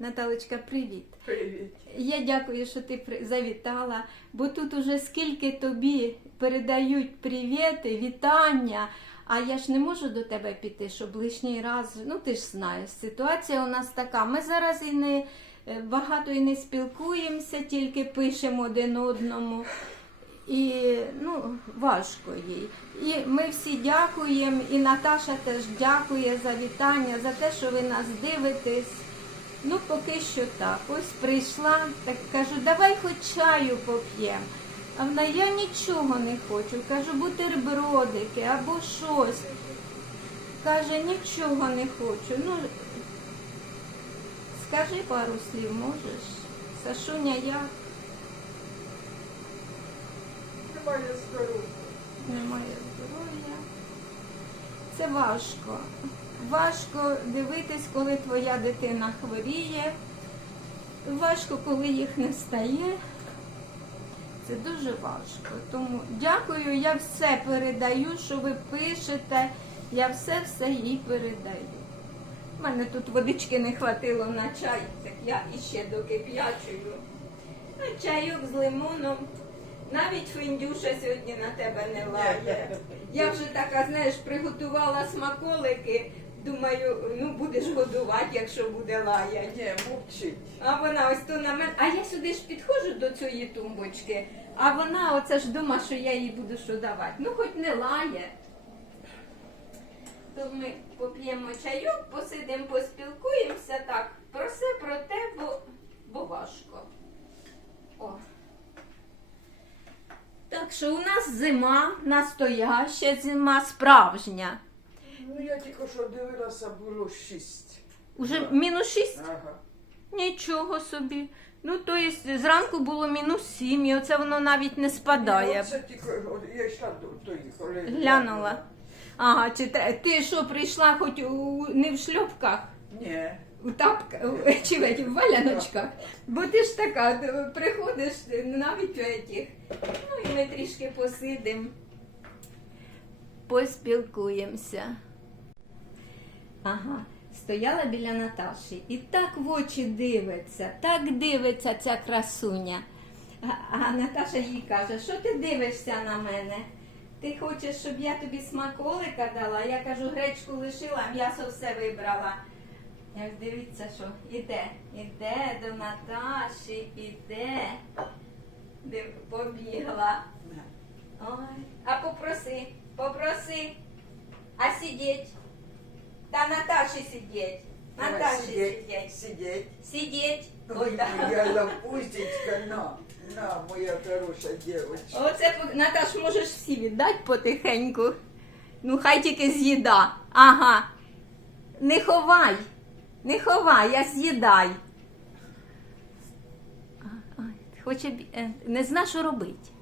Наталочка, привіт. Привіт. Я дякую, що ти завітала, бо тут уже скільки тобі передають привіти, вітання. А я ж не можу до тебе піти, щоб лишній раз. Ну ти ж знаєш, ситуація у нас така. Ми зараз і не е, багато і не спілкуємося, тільки пишемо один одному. І ну, важко їй. І ми всі дякуємо, і Наташа теж дякує за вітання, за те, що ви нас дивитесь. Ну, поки що так. Ось прийшла, так кажу, давай хоч чаю поп'ємо. А вона, я нічого не хочу. Кажу, бутербродики або щось. Каже, нічого не хочу. Ну, скажи пару слів, можеш? Сашуня, як? Немає здоров'я. Немає здоров'я. Це важко. Важко дивитись, коли твоя дитина хворіє. Важко, коли їх не стає. Це дуже важко. Тому дякую, я все передаю, що ви пишете. Я все-все їй передаю. У мене тут водички не хватило на чай, так я іще докип'ячую. Ну, чайок з лимоном. Навіть Фіндюша сьогодні на тебе не лає. Я вже така, знаєш, приготувала смаколики. Думаю, ну будеш годувати, якщо буде лаять. Ні, мовчить. А вона ось то на мене. А я сюди ж підходжу до цієї тумбочки, а вона оце ж думає, що я їй буду що давати. Ну, хоч не лає. То ми поп'ємо чайок, посидимо, поспілкуємося так. Про все, про те, бо, бо важко. О. Так що у нас зима, настояща зима, справжня. Ну я тільки що дивилася, було шість. Уже Да. мінус шість? Ага. Нічого собі. Ну, то є, зранку було мінус сім, і оце воно навіть не спадає. Це тільки, от я йшла до тої коли. Глянула. Ага, чи те- ти що прийшла хоч у, не в шльопках, Ні. у тапках, чи в, валяночках? Бо ти ж така, приходиш навіть у этих. Ну і ми трішки посидимо, поспілкуємося. Ага, стояла біля Наташі і так в очі дивиться, так дивиться ця красуня. А, а Наташа їй каже, що ти дивишся на мене? Ти хочеш, щоб я тобі смаколика дала? Я кажу, гречку лишила, м'ясо все вибрала. Як дивіться, що іде, іде до Наташі, іде. Див, побігла. Ой, а попроси, попроси. А сидіть. Та Наташі сидіть. Наташі сидіть. Сидіть. Сидіть. Ой, Ой, так. моя лапусечка, на, на, моя хороша дівчинка. Оце по- Наташ, можеш всі віддати потихеньку. Ну, хай тільки з'їда. Ага. Не ховай. Не ховай, а з'їдай. А, ай, Хоче бі- е, не зна, що робить.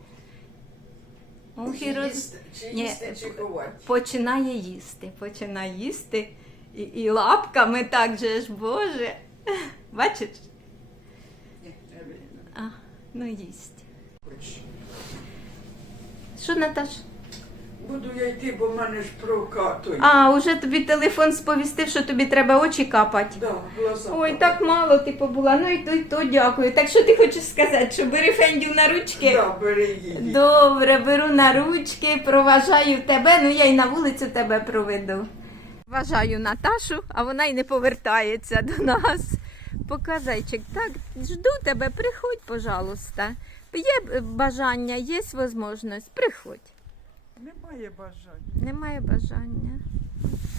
Ох, Чи роз... їсти, чи Ні, їсти, чи ховати? Починає їсти, починає їсти. І, і лапками так же ж, Боже. Бачиш? Ні, не видно. А, ну їсть. Хоч. Що, Наташ? Буду я йти, бо в мене ж прокатує. А, уже тобі телефон сповістив, що тобі треба очі капати. Да, глаза. Ой, так мало ти побула. Ну і то, і то дякую. Так що ти хочеш сказати, що бери Фендю на ручки? Да, бери її. Добре, беру на ручки, проважаю тебе, ну я й на вулицю тебе проведу. Вважаю Наташу, а вона й не повертається до нас. Показайчик, так, жду тебе, приходь, пожалуйста. Є бажання, є можливість, приходь. Немає бажання. Немає бажання.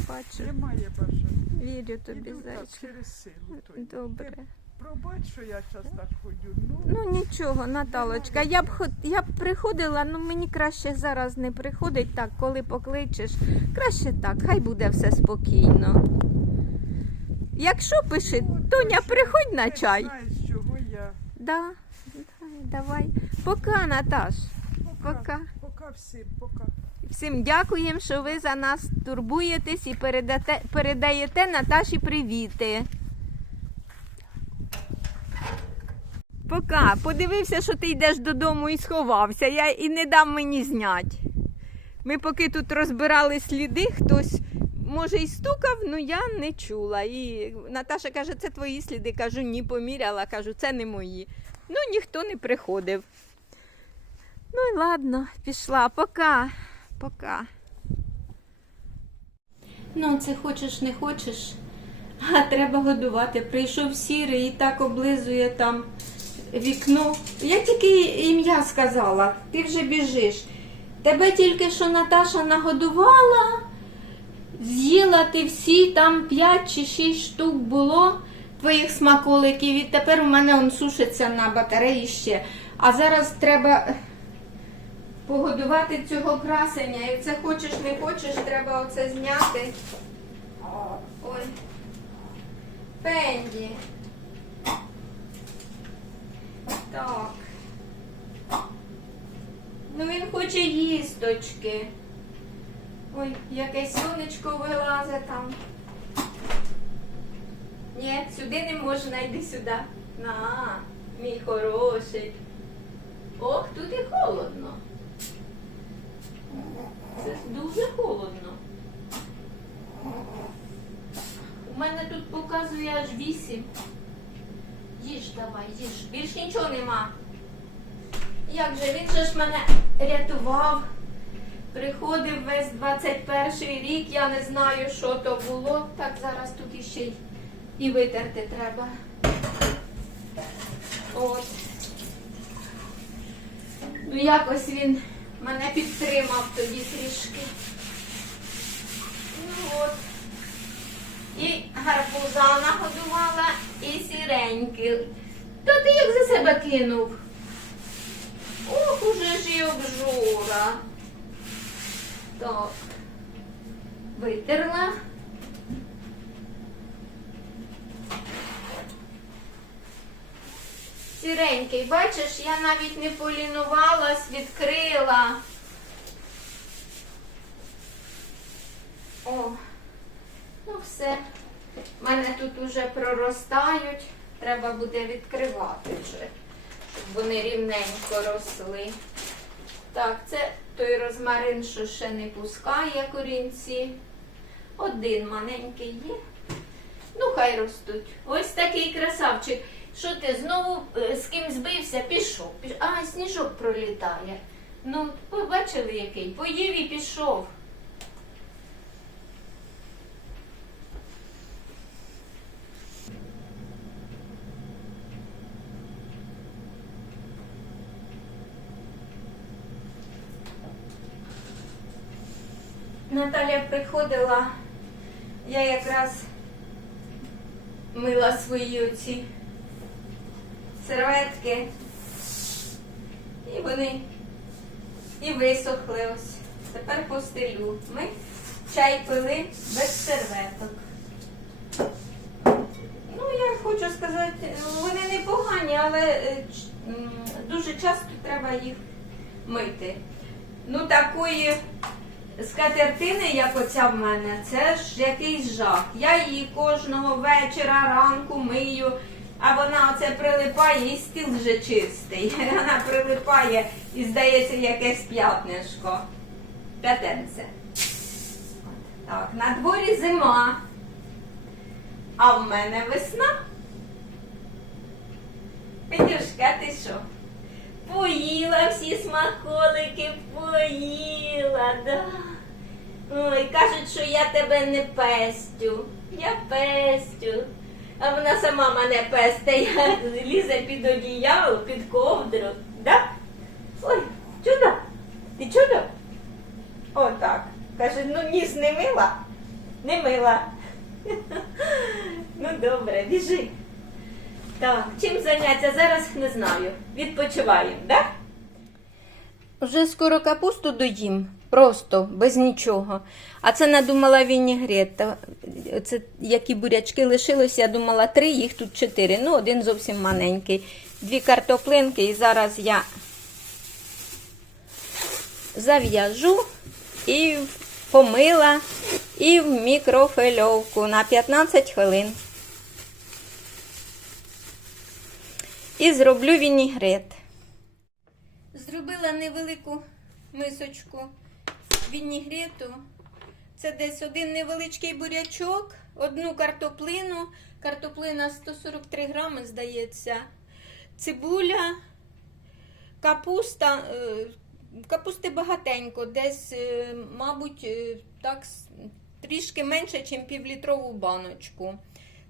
Бачу, Немає бажання. вірю тобі, Іду так, зайчик. через силу. той. Добре. Ти Пробач, що я час так ходю. Ну, Ну нічого, Наталочка, я б я б приходила, ну мені краще зараз не приходить так, коли покличеш. Краще так, хай буде все спокійно. Якщо пиши, от Тоня, точно. приходь на Ти чай. Знаєш, чого я. Да, давай, давай. Пока, Наташ. Пока. Пока всім, пока. Всім дякуємо, що ви за нас турбуєтесь і передате, передаєте Наташі привіти. Пока. Подивився, що ти йдеш додому і сховався. Я і не дам мені знять. Ми поки тут розбирали сліди, хтось може, і стукав, але я не чула. І Наташа каже, це твої сліди. Кажу, ні, поміряла, кажу, це не мої. Ну, ніхто не приходив. Ну і ладно, пішла. Пока. Пока. Ну, це хочеш, не хочеш. А треба годувати. Прийшов сірий і так облизує там вікно. Я тільки ім'я сказала, ти вже біжиш. Тебе тільки що Наташа нагодувала, з'їла ти всі, там 5 чи 6 штук було твоїх смаколиків, і тепер у мене он сушиться на батареї ще. А зараз треба погодувати цього красення. І це хочеш, не хочеш, треба оце зняти. Ой. Пенді. Так. Ну він хоче їсточки. Ой, якесь сонечко вилазить там. Ні, сюди не можна, йди сюди. На, мій хороший. Ох, тут і холодно. Це дуже холодно. У мене тут показує аж вісім. Їж давай, їж. Більш нічого нема. Як же він же ж мене рятував. Приходив весь 21 рік, я не знаю, що то було. Так зараз тут іще й і витерти треба. От. Ну якось він мене підтримав тоді трішки. Ну от. І гарбуза нагодувала, і сіреньки. Та ти як за себе кинув? Ох, уже ж і обжора. Так. Витерла. Сіренький, бачиш, я навіть не полінувалась, відкрила. О, ну все. У мене тут уже проростають. Треба буде відкривати вже, щоб вони рівненько росли. Так, це той розмарин, що ще не пускає корінці. Один маленький є. Ну, хай ростуть. Ось такий красавчик. Що ти знову е, з ким збився? Пішов. Піш- А, сніжок пролітає. Ну, побачили який? Поїв і пішов. Наталя приходила, я якраз мила свої оці серветки. І вони і висохли ось. Тепер постелю. Ми чай пили без серветок. Ну, я хочу сказати, вони непогані, але е, дуже часто треба їх мити. Ну, такої скатертини, як оця в мене, це ж якийсь жах. Я її кожного вечора, ранку мию, а вона оце прилипає і стіл вже чистий. Вона прилипає і здається якесь п'ятнишко. П'ятенце. Так, на дворі зима. А в мене весна. Петюшка, ти що? Поїла всі смаколики, поїла, да. Ой, кажуть, що я тебе не пестю. Я пестю. А вона сама мене песте, я лізе під одіяло, під ковдру. Да? Ой, чудо. Ти чудо? Отак. Каже, ну ніс не мила? Не мила. Ну добре, біжи. Так, чим зайнятися зараз не знаю. Відпочиваємо, так? Вже скоро капусту доїм, просто без нічого. А це надумала вінігрет. Це які бурячки лишилось, я думала три, їх тут чотири. Ну, один зовсім маленький. Дві картоплинки, і зараз я зав'яжу і помила і в мікрофильовку на 15 хвилин. І зроблю вінігрет. Зробила невелику мисочку вінігрету. Це десь один невеличкий бурячок, одну картоплину. Картоплина 143 грами, здається. Цибуля, капуста. е, Капусти багатенько, десь, е, мабуть, е, так трішки менше, ніж півлітрову баночку.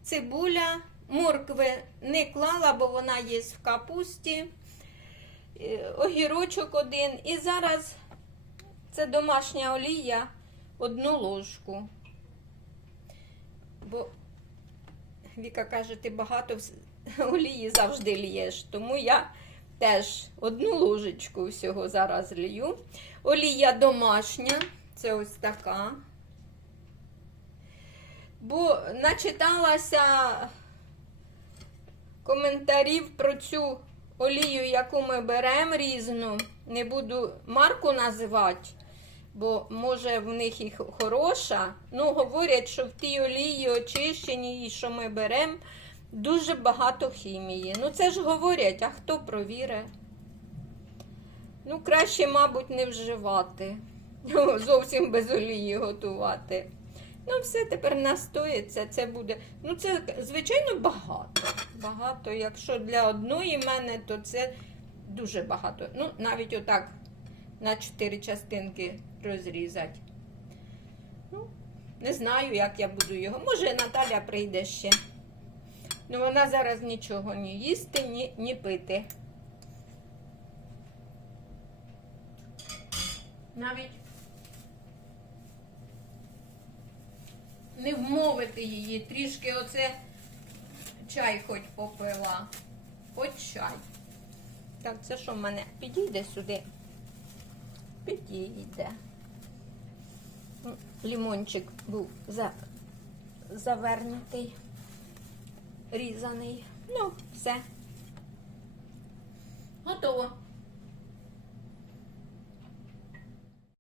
Цибуля, моркви не клала, бо вона є в капусті. Огірочок один. І зараз це домашня олія, одну ложку. Бо Віка каже, ти багато олії завжди лієш. Тому я теж одну ложечку всього зараз лію. Олія домашня, це ось така. Бо начиталася коментарів про цю олію, яку ми беремо різну. Не буду марку називати, бо може в них і хороша. Ну, говорять, що в тій олії очищеній, що ми беремо, дуже багато хімії. Ну, це ж говорять, а хто провірить? Ну, краще, мабуть, не вживати. Зовсім без олії готувати. Ну, все тепер настоїться, це буде. Ну, це, звичайно, багато. Багато. Якщо для одної мене, то це дуже багато. Ну, навіть отак на чотири частинки розрізати. Ну, не знаю, як я буду його. Може, Наталя прийде ще. Ну, вона зараз нічого ні їсти, ні, ні пити. Навіть не вмовити її, трішки оце чай хоч попила. Хоч чай. Так, це що в мене? Підійде сюди. Підійде. йде. Лімончик був за... завернутий, різаний. Ну, все. Готово.